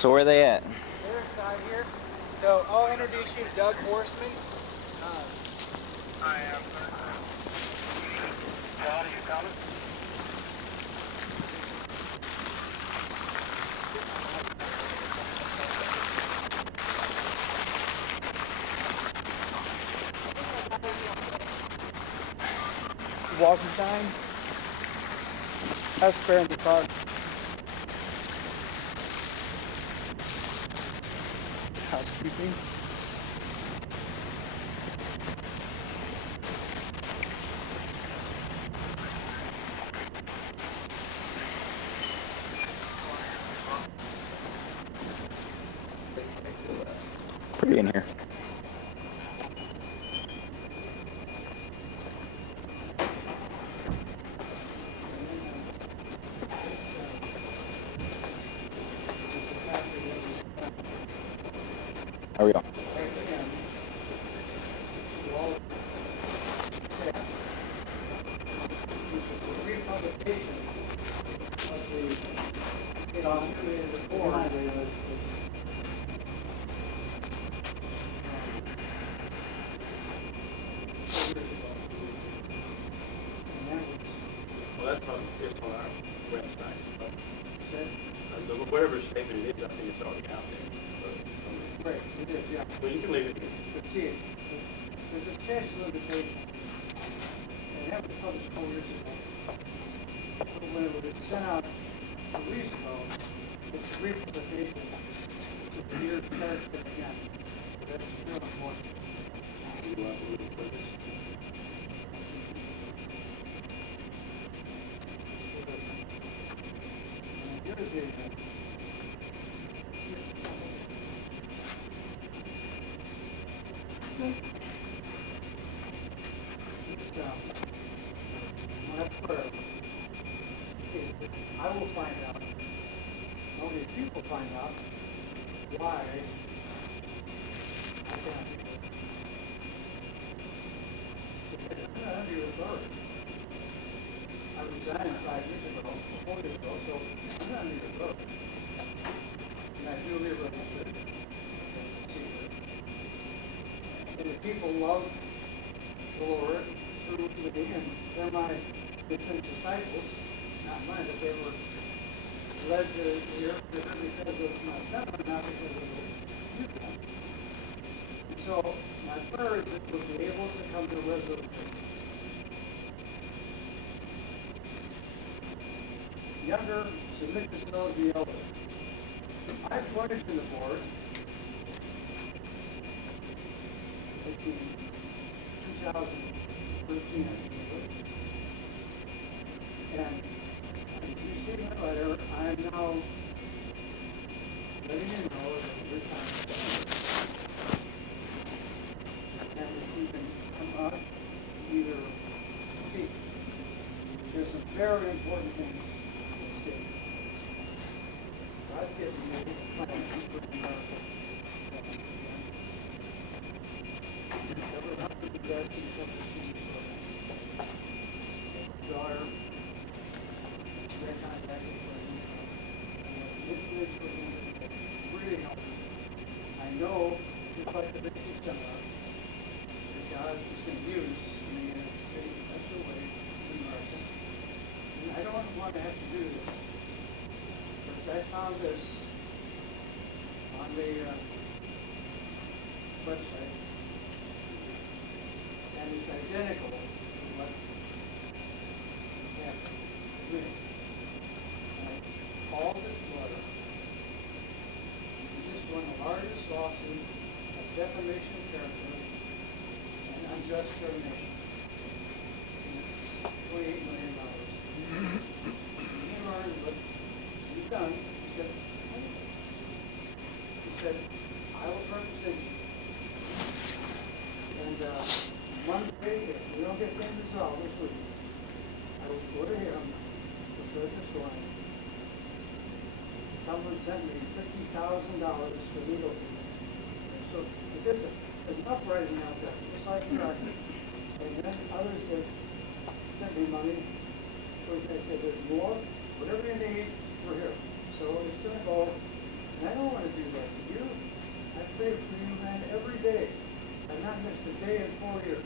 So where are they at? They're inside here. So I'll introduce you to Doug Horseman. I am. Todd, are you coming? Walking time. That's spare in the car. Housekeeping. Pretty in here. There we go. Well, that's it's on our website. So, whatever statement it is, I think it's already out there. Right, it is, yeah. Well, you can leave it here. But see, there's a statute of limitation. And that was published 4 years ago. But when it was sent out a week ago, it's a republication. So the year starts again. So that's real important. You want to put this? Here's the my prayer is that I will find out, only people find out, why I can't do it. Because I'm not under your authority. I resigned 5 years ago, 4 years ago, so I'm not under your authority. And I do live with it. And if people love the Lord through me, and they're my disciples, not mine, but they were led to the earth because of my son, not because of you. And so my prayer is that we'll be able to come to a resolution. Younger, submit yourselves to the elder. I appointed to the board in 2013, I think it was. And you see my letter, I am now letting you know that your time is done. And if you can come up, either teach. There's some very important things at stake. I've given you a plan for America. Never have to be back in the daughter, their contact information, and the information for him really helps. I know, just like the basic seminar, that God is going to use me in a very special way in America. And I don't want to have to do this. But I found this on the website, and it's identical to what happened to me. All this letter, this is one of the largest lawsuits of defamation of character and unjust termination. $28 million. He learned what he's done. He said, I will represent you. And one day, if we don't get things resolved this week, I will go to him to search the story. Someone sent me $50,000 for legal fees. So there's an uprising out there, just like America. And then others have sent me money. So they said, there's more. Whatever you need, we're here. So it's going to go And I don't want to do that to you. I pray for you, man, every day. I've not missed a day in 4 years.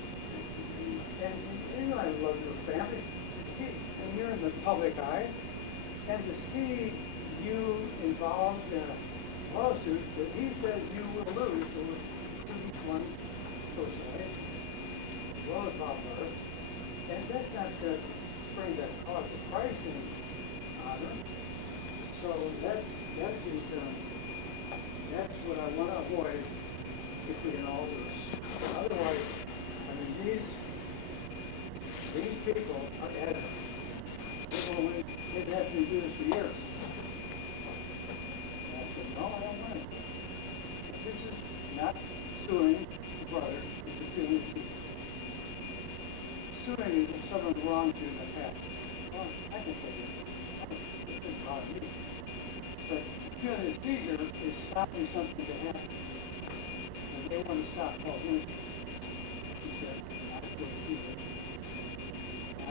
And you know I love your family. To see, and you're in the public eye, and to see you involved in a lawsuit that he says you will lose, so we'll sue each one personally, as well as Bob Burr. And that's not going to bring that cause of Christ in honor. So that's what I want to avoid if we can all do this. Otherwise, I mean, these people are adamant. They've had to do this for years. And I said, no, I don't want it. This is not suing the brother, it's suing the people. Suing if someone wronged you in the past. Well, I can say it. It doesn't bother me. But feeling Caesar is stopping something to happen. And they want to stop Paul Henry. He said, I feel Caesar.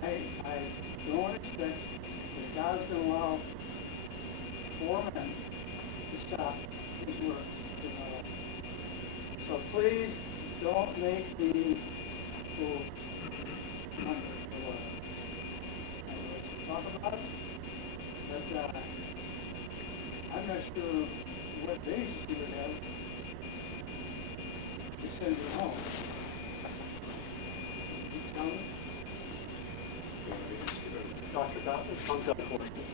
I don't expect that God's going to allow 4 men to stop his work in my life. So please don't make me go under the water. Let's talk about it. But I'm not sure what basis you would have to send you home. You tell me? Dr. Gothard, I'm Doug Horstman.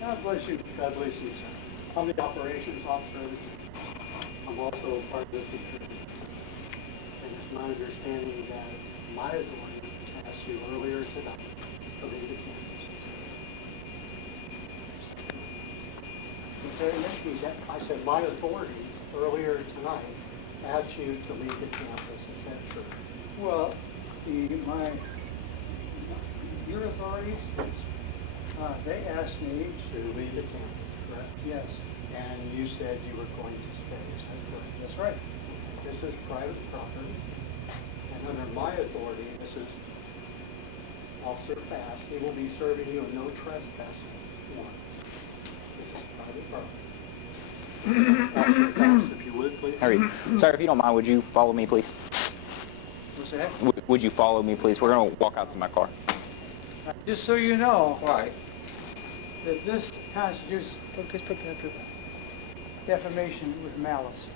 God bless you. God bless you, sir. I'm the operations officer. I'm also part of this security. And it's my understanding that my authorities asked you earlier tonight to leave the campus. Okay, I said my authorities earlier tonight asked you to leave the campus. Is that true? well, your authorities, they asked me To leave the campus, correct? yes, And you said you were going to stay. Is that correct? that's right. This is private property, and under my authority, this is Officer Fast. He will be serving you a no trespassing warrant. This is private property. Officer Fast, if you would, please. All right. Sir, if you don't mind, would you follow me, please? What's that? Would you follow me, please? We're going to walk out to my car. Just so you know, Why? that this constitutes defamation with malice.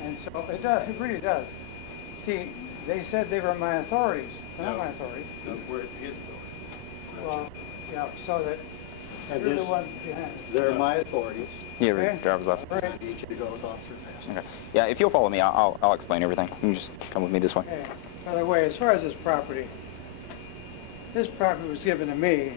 And so it does, it really does. See, they said they were my authorities. They're not my authorities. No, we're his authority. Well, yeah, so that And you're the this- one behind it. They're my authorities. Yeah, Okay. driver's license. All right. I need you to go with Officer Fast. Okay. Yeah, if you'll follow me, I'll explain everything. You can just come with me this way. Okay. By the way, as far as this property was given to me.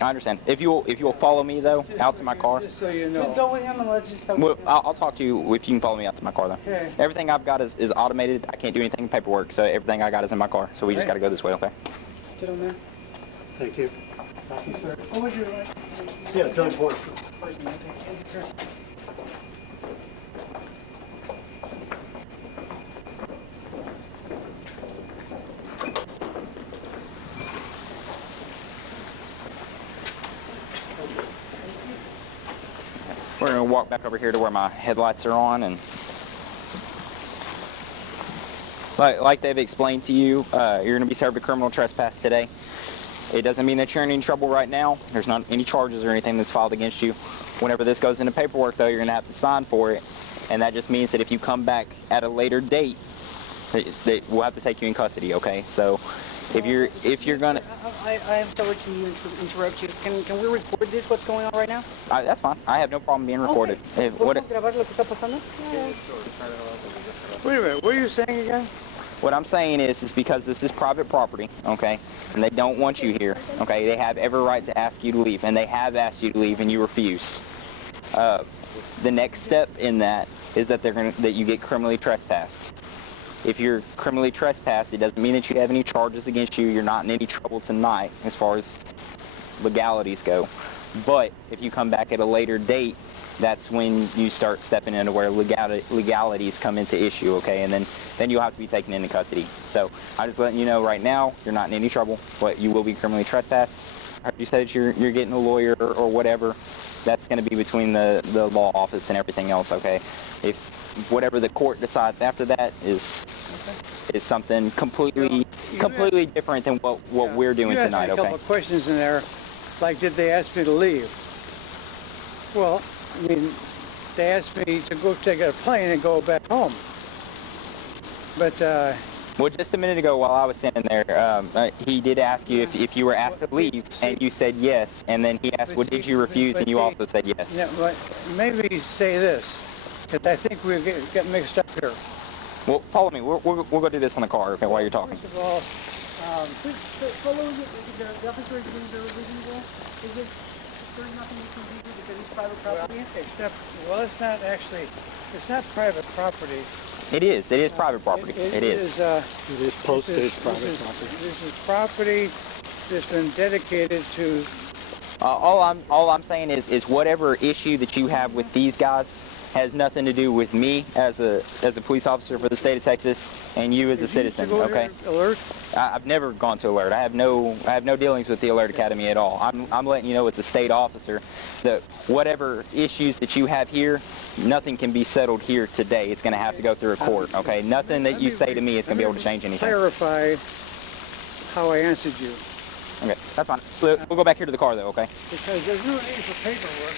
I understand. If you'll follow me though, Just out so to my you- car. Just so you know. Just go with him and let's just talk Well, with him. I'll talk to you if you can follow me out to my car though. Okay. Everything I've got is automated. I can't do anything in paperwork, so everything I got is in my car. So we just Right. got to go this way, okay? Gentlemen. Thank you. Thank you, sir. What would you like? Yeah, Doug Horstman. First, okay. Thank you, sir. We're going to walk back over here to where my headlights are on, and like they've explained to you, you're going to be served a criminal trespass today. It doesn't mean that you're in any trouble right now. There's not any charges or anything that's filed against you. Whenever this goes into paperwork, though, you're going to have to sign for it, and that just means that if you come back at a later date, we'll have to take you in custody, okay? So if you're going to... I am sorry to interrupt you. Can we record this, what's going on right now? That's fine. I have no problem being recorded. Okay. ¿Podemos grabar lo que está pasando? Wait a minute, what are you saying again? What I'm saying is because this is private property, okay, and they don't want you here, okay? They have every right to ask you to leave, and they have asked you to leave, and you refuse. The next step in that is that that you get criminally trespassed. If you're criminally trespassed, it doesn't mean that you have any charges against you. You're not in any trouble tonight as far as legalities go. But if you come back at a later date, that's when you start stepping into where legalities come into issue, okay? And then you'll have to be taken into custody. So I'm just letting you know right now, you're not in any trouble, but you will be criminally trespassed. I heard you said that you're getting a lawyer or whatever. that's going to be between the law office and everything else, okay? If whatever the court decides after that is something completely different than what we're doing tonight, You asked me a couple okay? of questions in there, like did they ask me to leave? Well, I mean, they asked me to go take a plane and go back home. But Well, just a minute ago while I was sitting there, he did ask you if you were asked to leave, and you said yes, and then he asked, well, did you refuse, and you also said yes. yeah, but maybe say this, because I think we get mixed up here. Well, follow me. We'll go do this on the car, okay, while you're talking. First of all, Following the officer is being very reasonable. Is it, there's nothing you can do because it's private property? well, it's not private property. It is private property. It is. It is posted as private this property. This is property that's been dedicated to. All I'm saying is whatever issue that you have with these guys has nothing to do with me as a police officer for the state of Texas and you as a citizen. Okay. Alert. I've never gone to alert. I have no dealings with the Alert Academy at all. I'm letting you know it's a state officer that whatever issues that you have here, nothing can be settled here today. It's going to have to go through a court. Okay. Nothing that you say to me is going to be able to change anything. Clarify how I answered you. Okay, that's fine. We'll go back here to the car though. Okay. Because there's no need for paperwork.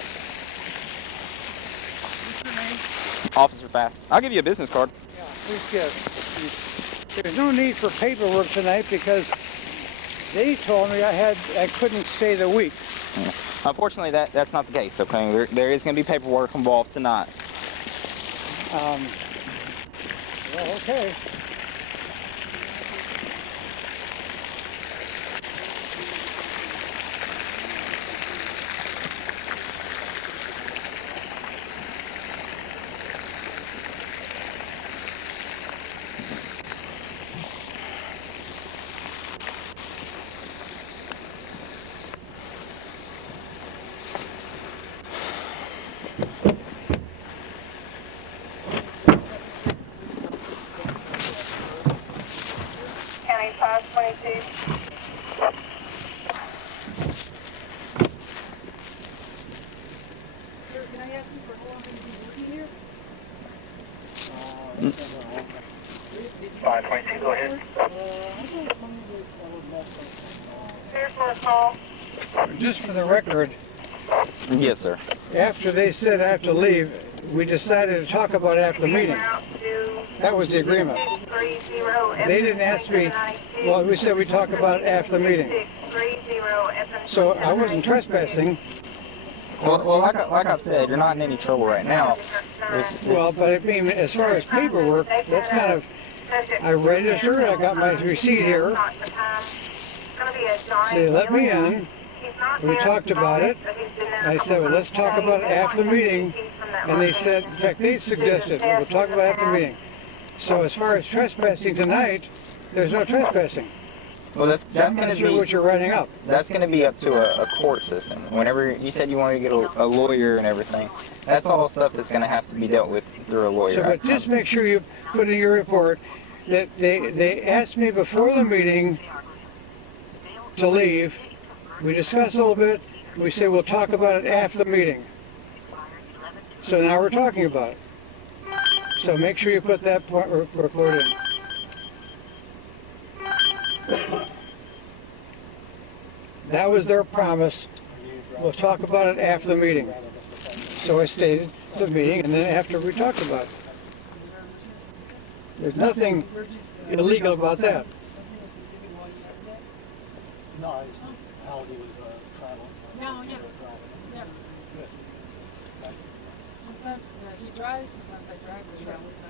What's your name? Officer Fast. I'll give you a business card. Yeah, please get. There's no need for paperwork tonight because they told me I couldn't stay the week. Yeah. Unfortunately, that's not the case. Okay, there is going to be paperwork involved tonight. Well, okay. County 522. Sir, can I ask you for how long have you been working here? 522, go ahead. Here's my call. Just for the record, Yes, sir. after they said I have to leave, we decided to talk about it after the meeting. That was the agreement. They didn't ask me, well, we said we talk about it after the meeting. So I wasn't trespassing. Well, like I've said, you're not in any trouble right now. Well, but I mean, as far as paperwork, that's kind of, I registered, I got my receipt here. They let me in. We talked about it. I said, well, let's talk about it after the meeting. And they said, in fact, they suggested, we'll talk about it after the meeting. So as far as trespassing tonight, there's no trespassing. Well, that's I'm going not to sure be what you're writing up. that's going to be up to a court system. Whenever you said you wanted to get a lawyer and everything, that's all stuff that's going to have to be dealt with through a lawyer. So, but just make sure you put in your report that they asked me before the meeting to leave. We discussed a little bit. We said we'll talk about it after the meeting. So now we're talking about it. So make sure you put that report in. That was their promise. We'll talk about it after the meeting. So I stated the meeting, and then after we talked about it. There's nothing illegal about that. Something specific why you asked that? No, how he was traveling. No, yeah. Yeah. Sometimes he drives, sometimes I drive, we travel with him.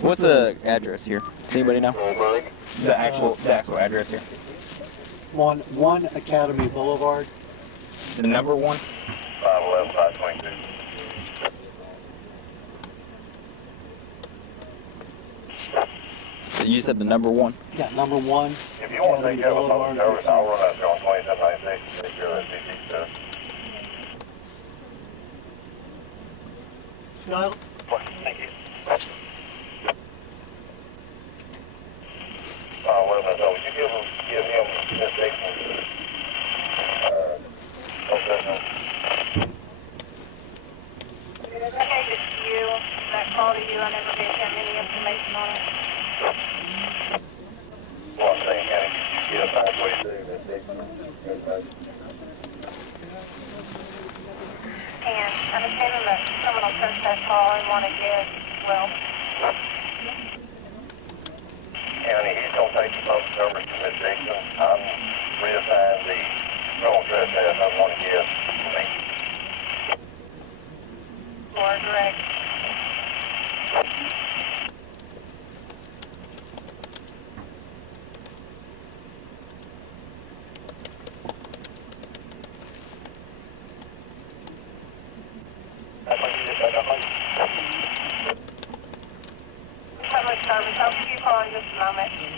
What's the address here? Does anybody know? The actual address here. One Academy Boulevard. The number one. 511, 522. You said the number 1? Yeah, number 1. If you want to take care of a public service, I'll run out there on 2796 and take care of that CT stuff. Scott? Thank you. Well, no, would you give him this station? I gave it to you, that call to you, I never gave him any information on it. Well, I'm saying, Kenny, you get a 542 this station? And I just gave him a criminal trespass call and want to get, well, County, he's going to take the public service to this station. I'm reassigning the criminal trespass. I want to give me. Or direct. Public service, I'll give you a call in just a moment. Did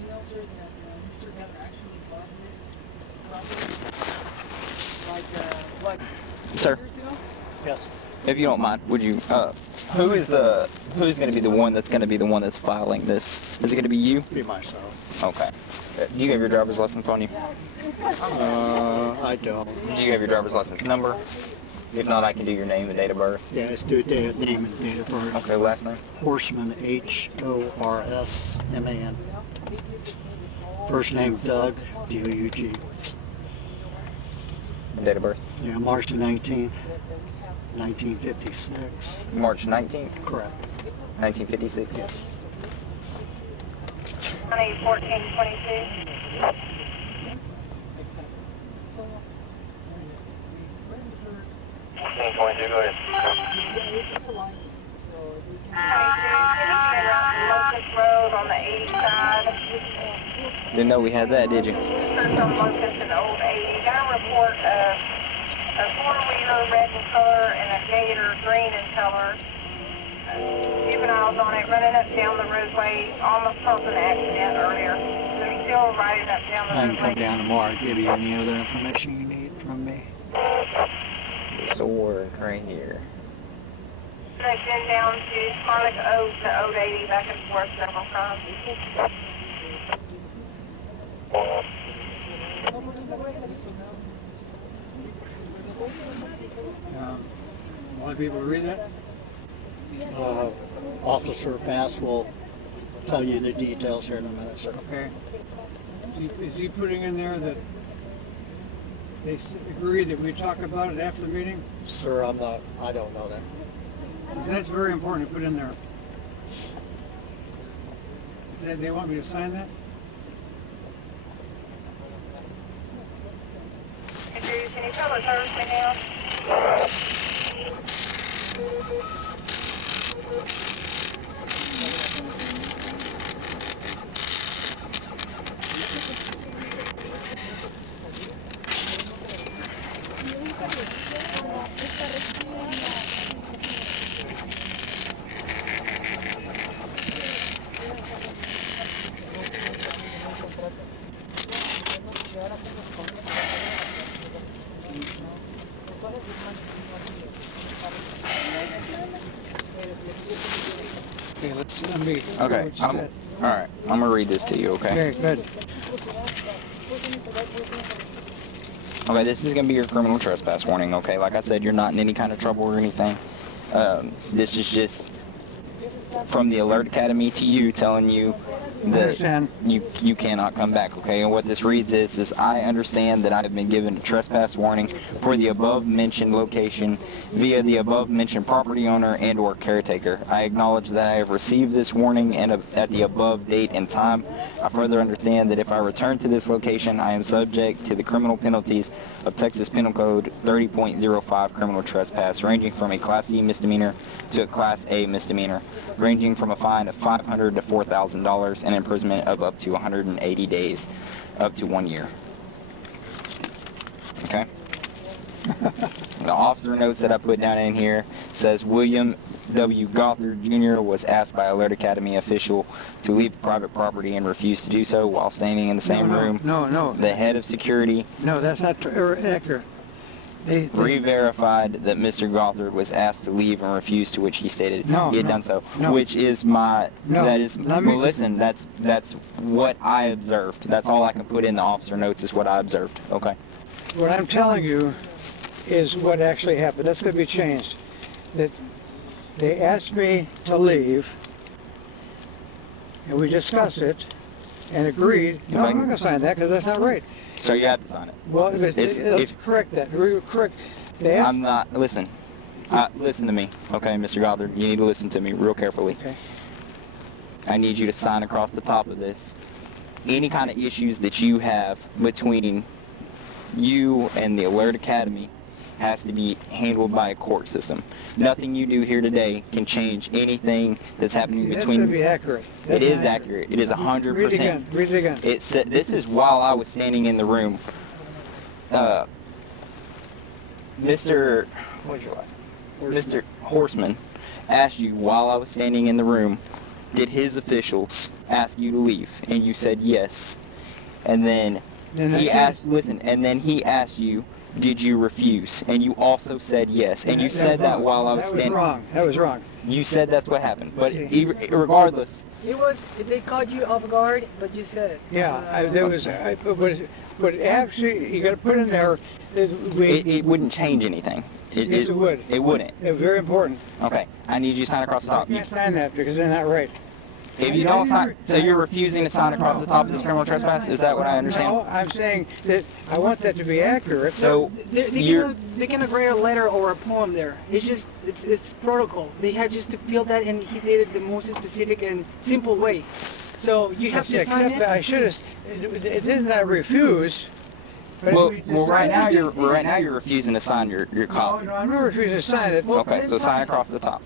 you know, sir, that Mr. Gothard actually bought this property like Sir, years ago? Yes. if you don't mind, would you, who's going to be the one that's going to be the one that's filing this? Is it going to be you? Be myself. Okay. Do you have your driver's license on you? I don't. Do you have your driver's license number? If not, I can do your name and date of birth. Yeah, let's do name and date of birth. Okay, last name? Horseman, Horsman. First name Doug, D-O-U-G. And date of birth? Yeah, March 19th, 1956. March 19th, Correct. 1956? Yes. 1422. 1422, go ahead. It's a license, so we can... Locust Road on the 80 side. Didn't know we had that, did you? Search on Locust and Old 80. Got a report of a four-wheeler red in color and a gator green in color. Juveniles on it running up down the roadway, almost caused an accident earlier. So he's still riding up down the I can roadway. come down tomorrow and give you any other information you need from me. Sword right here. They've been down to Sonic Oak to Old 80 back and forth several times. Want people to read it? Officer Bass will tell you the details here in a minute, sir. Okay. Is he putting in there that they agree that we talk about it after the meeting? Sir, I don't know that. 'Cause that's very important to put in there. Said they want me to sign that? Can you tell us Thursday now? me. Okay. what you All said. right. I'm gonna read this to you. Okay. Okay, good. Okay. This is gonna be your criminal trespass warning. Okay. Like I said, you're not in any kind of trouble or anything. This is just from the Alert Academy to you, telling you that you cannot come back, okay? And what this reads is I understand that I have been given a trespass warning for the above mentioned location via the above mentioned property owner and or caretaker. I acknowledge that I have received this warning and at the above date and time. I further understand that if I return to this location, I am subject to the criminal penalties of Texas Penal Code 30.05 criminal trespass, ranging from a Class C misdemeanor to a Class A misdemeanor, ranging from a fine of $500 to $4,000 and imprisonment of up to 180 days, up to 1 year. Okay? The officer notes that I put down in here says William W. Gothard Jr. was asked by Alert Academy official to leave private property and refused to do so while standing in the same room. No. The head of security No, that's not accurate. They re-verified that Mr. Gothard was asked to leave and refused, to which he stated he had done so. No. Which is listen, that's what I observed. That's all I can put in the officer notes is what I observed. Okay. What I'm telling you is what actually happened. That's going to be changed. That they asked me to leave, and we discussed it, and agreed. No, I'm not going to sign that because that's not right. So you have to sign it. Well, let's correct that. We're correct. I'm not. Listen. Listen to me, okay, Mr. Gothard. You need to listen to me real carefully. Okay. I need you to sign across the top of this. Any kind of issues that you have between you and the Alert Academy has to be handled by a court system. Nothing you do here today can change anything that's happening That's between. going to be accurate. It is accurate. It is 100%. Read it again. Read it again. It said, this is while I was standing in the room. Mr. What's your last name? Mr. Horseman asked you while I was standing in the room, did his officials ask you to leave? And you said yes. And then he asked, listen, and then he asked you, did you refuse? And you also said yes. And you said that while I was standing. That was wrong. You said that's what happened. But regardless. They caught you off guard, but you said it. Yeah, but actually, you got to put in there that it wouldn't change anything. Yes, it would. It wouldn't. It's very important. Okay, I need you to sign across the top. You can't sign that because they're not right. If you don't sign, so you're refusing to sign across the top of this criminal trespass? Is that what I understand? No, I'm saying that I want that to be accurate. So they cannot write a letter or a poem there. It's protocol. They have just to feel that, and he did it the most specific and simple way. So you have to sign it. I should have. It didn't. I refuse. Well, right now you're refusing to sign your copy. No, I'm not refusing to sign it. Okay, so sign across the top.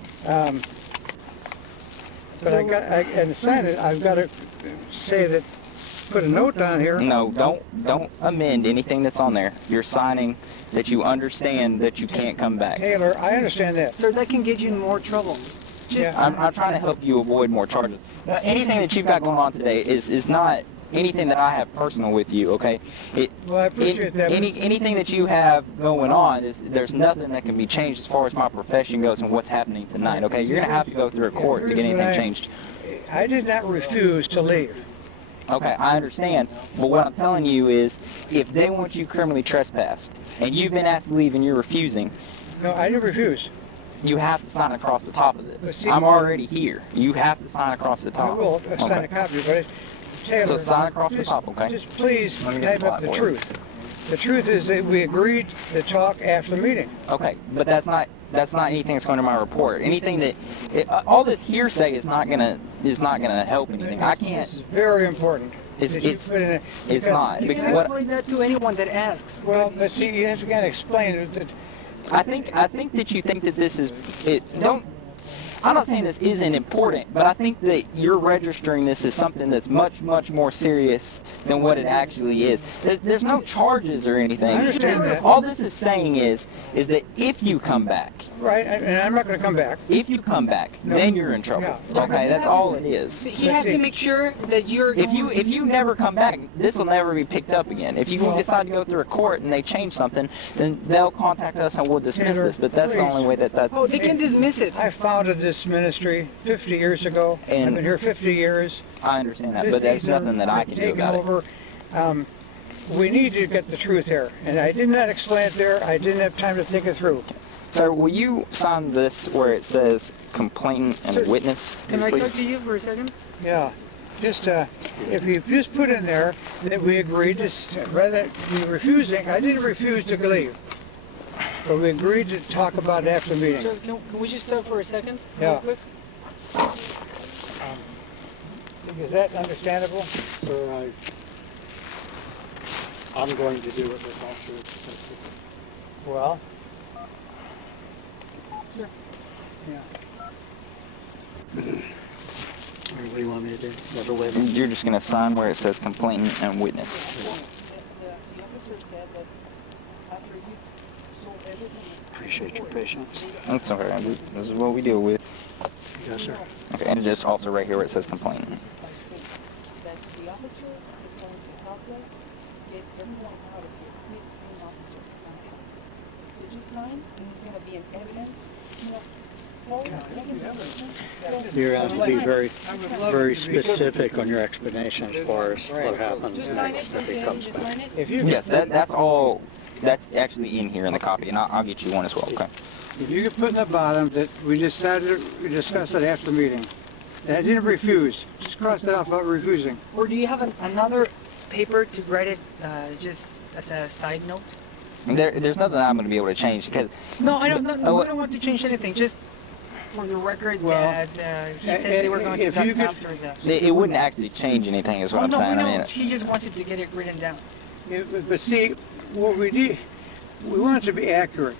But and sign it. I've got to say that. Put a note down here. No, don't amend anything that's on there. You're signing that you understand that you can't come back. Taylor, I understand that. Sir, that can get you in more trouble. I'm trying to help you avoid more charges. Anything that you've got going on today is not anything that I have personal with you, okay? Well, I appreciate that. Anything that you have going on there's nothing that can be changed as far as my profession goes and what's happening tonight, okay? You're gonna have to go through a court to get anything changed. I did not refuse to leave. Okay, I understand, but what I'm telling you is, if they want you criminally trespassed and you've been asked to leave and you're refusing, no, I didn't refuse. You have to sign across the top of this. I'm already here. You have to sign across the top. I will sign a copy, but Taylor, so sign across the top, okay? Just please type up the truth. The truth is that we agreed to talk after the meeting. Okay, but that's not anything that's going to my report. Anything that all this hearsay is not gonna help anything. I can't. It's very important. It's not. You can explain that to anyone that asks. Well, but see, you have to kind of explain it. I think that you think that this is I'm not saying this isn't important, but I think that you're registering this as something that's much, much more serious than what it actually is. There's no charges or anything. I understand that. All this is saying is that if you come back, right, and I'm not going to come back. If you come back, then you're in trouble. Yeah. Okay, that's all it is. He has to make sure that you're. If you never come back, this will never be picked up again. If you decide to go through a court and they change something, then they'll contact us and we'll dismiss this. But that's the only way that's. Oh, they can dismiss it. I founded this this ministry 50 years ago. And- I've been here 50 years. I understand that, This but there's needs to nothing that I can be do taken about it. over. We need to get the truth here, and I did not explain it there. I didn't have time to think it through. Sir, will you sign this where it says complainant and Sir, witness? Can I please? talk to you for a second? Yeah, just if you just put in there that we agreed to, rather than refusing, I didn't refuse to leave, but we agreed to talk about it after the meeting. Sir, can we just talk for a second? Yeah. Real quick? Is that understandable? Sir, I'm going to do what this officer says to do. Well, Sure. yeah. What do you want me to do? Never waive it? You're just going to sign where it says complainant and witness. The officer said that after you sold everything. Appreciate your patience. That's okay. This is what we deal with. Yes, sir. Okay, and just also right here where it says complainant. That the officer is going to help us get everyone out of here. He's the same officer. It's not help us. So just sign, and it's going to be an evidence. You know, Paul, take it. You're asked to be very, I would love very it to be- specific on your explanation as far as what happens Just sign it, next if please, he comes just back. sign it. If you Yes, that's all. That's actually in here in the copy, and I'll get you one as well. Okay. If you could put in the bottom that we decided we discussed it after the meeting, and I didn't refuse. Just cross that off about refusing. Or do you have another paper to write it just as a side note? There's nothing I'm going to be able to change because No, I don't. Oh, We don't want to change anything. Just for the record Well, that he said they were going to if talk you could- after the. it wouldn't actually change anything, is what Oh I'm no, saying. we I know. mean, He just wanted to get it written down. But see, what we did, we want it to be accurate.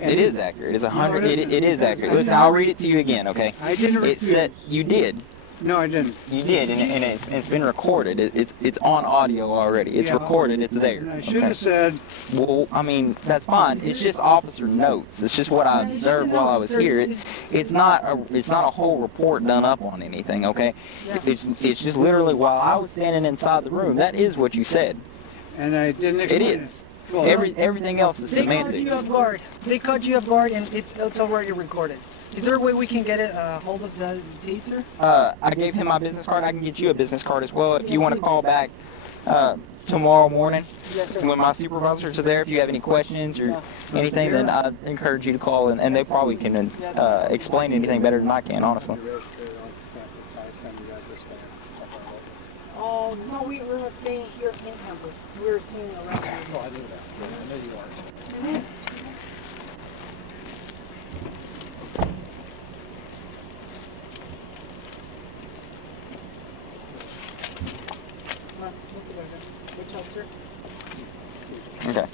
And it is accurate. It's 100. No, It is accurate. Listen, I'll read it to you again, okay? I didn't It refuse. said you did. No, I didn't. You did, and it's been recorded. It's on audio already. It's Yeah. recorded. It's there. And I should Okay? have said, Well, I mean, that's fine. It's just officer notes. It's just what I Yeah, it's just observed a while I note. was There's- here. it's- It's not a whole report done up on anything, okay? Yeah. It's just literally while I was standing inside the room. That is what you said. and I didn't It explain is. Well, Everything else is They caught you semantics. off guard. They caught you off guard, and it's already recorded. Is there a way we can get it hold of the tape, sir? I gave him my business card. I can get you a business card as well if you want to call back tomorrow morning Yes, sir. when my supervisors are there. If you have any questions or anything, then I encourage you to call, and they probably can explain anything better than I can, honestly. Oh no, we were staying here in campus. We were staying around. Okay. Oh, I knew that. I know you are. Which else, sir? Okay.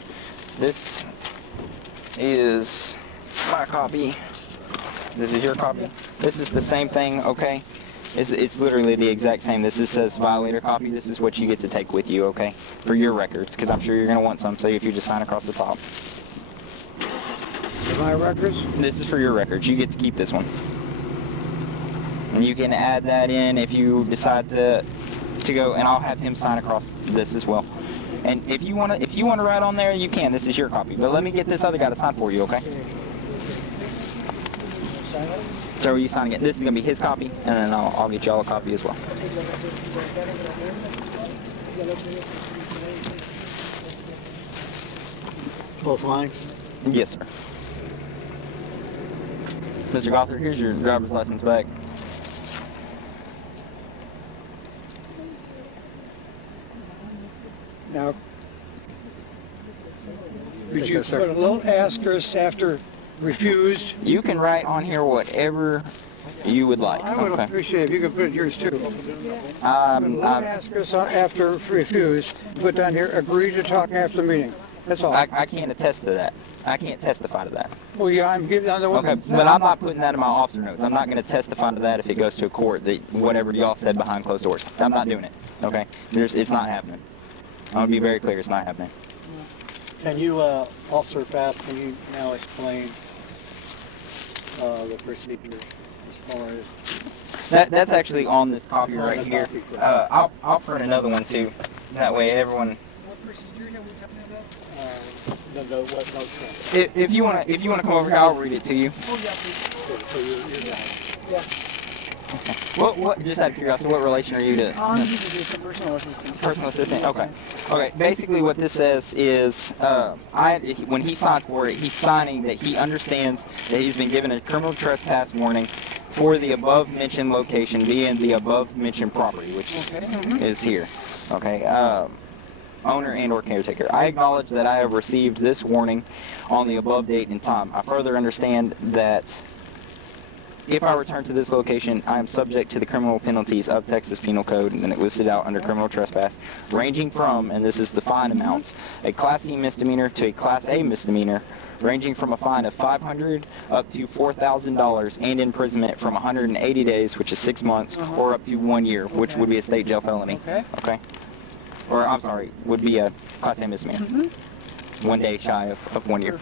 This is my copy. This is your copy. This is the same thing, okay? It's literally the exact same. This says violator copy. This is what you get to take with you, okay? For your records, because I'm sure you're going to want some, so if you just sign across the top. my records. This is for your records. You get to keep this one. And you can add that in if you decide to go, and I'll have him sign across this as well. And if you want to write on there, you can. This is your copy. But let me get this other guy to sign for you, okay? So are you signing it? This is going to be his copy, and then I'll get y'all a copy as well. Both lines? Yes, sir. Mr. Gothard, here's your driver's license back. Now, could Yes, you sir. put a little asterisk after refused? You can write on here whatever you would like. I would Okay. appreciate if you could put yours too. Put a little I asterisk after refused, put down here, agree to talk after the meeting. That's all. can't attest to that. I can't testify to that. Well, yeah, I'm giving the one. Okay, but I'm not putting that in my officer notes. I'm not going to testify to that if it goes to a court, that whatever y'all said behind closed doors. I'm not doing it, okay? It's not happening. I'm going to be very clear, it's not happening. Can you, Officer Fast, can you now explain the procedure as far as... That's actually on this copy right here. I'll print another one too. That way everyone... What procedure are we talking about? what notes? If you want to come over here, I'll read it to you. Oh, yeah, please. So you're Yeah. What? Just out of curiosity, what relation are you to? This is just a personal assistant. Personal assistant. Okay. Okay. Basically, what this says is, when he signed for it, he's signing that he understands that he's been given a criminal trespass warning for the above-mentioned location, being the above-mentioned property, which is here. Okay. Owner and/or caretaker. I acknowledge that I have received this warning on the above date and time. I further understand that if I return to this location, I am subject to the criminal penalties of Texas Penal Code, and it listed out under criminal trespass, ranging from, and this is the fine amounts, a Class C misdemeanor to a Class A misdemeanor, ranging from a fine of $500 up to $4,000 and imprisonment from 180 days, which is 6 months, or up to 1 year, which would be a state jail felony. Okay. Or, I'm sorry, would be a Class A misdemeanor. 1 day shy of 1 year.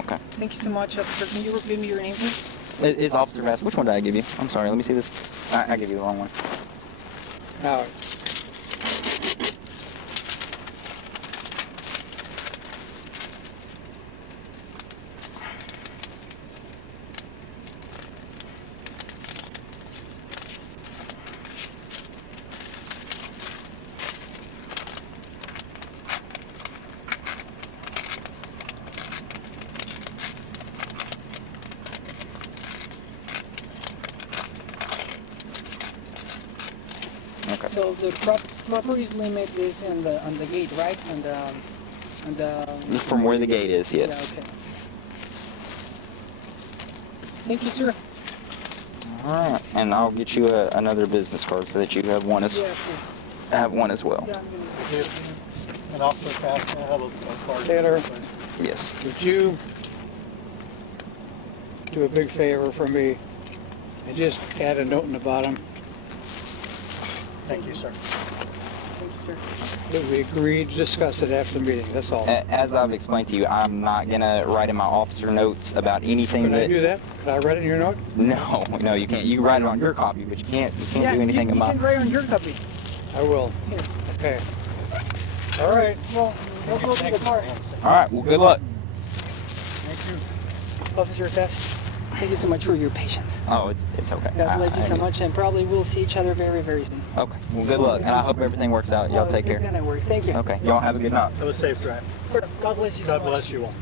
Okay. Thank you so much, officer. Can you repeat me your name, please? Is Officer Bass. Which one did I give you? I'm sorry, let me see this. I gave you the wrong one. Howard. Okay. So the property's limit is on the gate, right? On the From where the gate is, yes. Yeah, okay. Thank you, sir. Alright, and I'll get you another business card so that you have one as Yeah, please. have one as well. Yeah, I'm gonna. And Officer Fast, can I have a card? Taylor, Yes. would you do a big favor for me and just add a note in the bottom Thank you, sir. Thank you, sir. that we agreed to discuss it after the meeting, that's all. As I've explained to you, I'm not gonna write in my officer notes about anything Could I that. do that? Could I write it in your note? No, you can't. You can write it on your copy, but you can't do anything you about. can write on your copy. I will. Here. Okay. All right. Well, we'll go to the car. All right. Well, good luck. Thank you. Officer Fast, thank you so much for your patience. Oh, it's okay. God bless you so I- much, and probably we'll see each other very, very soon. Okay. Well, good luck, and I hope everything works out. Y'all take It's care. gonna work. Thank you. Okay. Y'all have a good night. Have a safe drive. Sir, God bless you so God much. bless you all.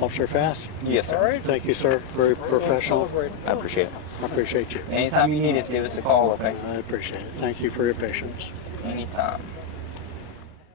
Officer Fast, Yes, sir. All right. thank you, sir. Very professional. Celebrate. I appreciate it. I appreciate you. Anytime you need us, give us a call. Okay. I appreciate it. Thank you for your patience. Anytime.